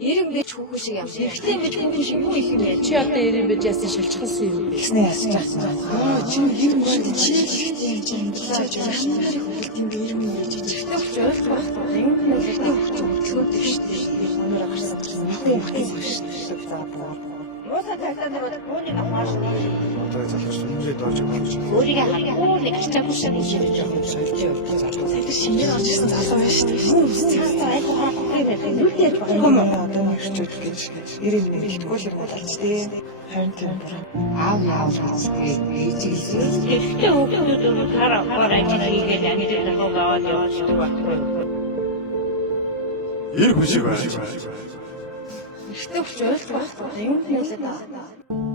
Эрэг гэж хүүхэн шиг юм. Эрэгтэй мэдгүй шиг юу их юм бэ? Чи одоо эрэг байж яасан шилжчихсан юм. Ихснээ ясч байгаа. Чи ер нь чи чинь чааж байгаа юм. Тийм ер нь яаж хийж Тэгтээ ч ойлгох байхгүй. Энэ нь эрэгтэй хүүхэн хөдөлгөөд шүү дээ. амар гарсан. Тийм тийм шүү дээ. Роса тайтанаар бууник авах шүү дээ. Одоо залууч хүмүүсээ дооч болж байна. Өөрийгөө хангуулыг арчаагүй шүү дээ. Сая шинээр орж ирсэн залуу байна шүү дээ. Цаасаа айгүй харахгүй байдаг. Юу яаж байгаа юм бэ? Одоо нэгчүүд гэж эрэг нэгтгүүл юм болж тий. Харин тийм Аав яавчгүй ээжийсээ Эрэгтэй хүүхдүүд хараа ажил хийгээд амьд аваад явчихдаг байхгүй. Ир хүчиг байна. Эрэгтэй хүч ойлгох байхгүй. Юм хэлээд байгаа.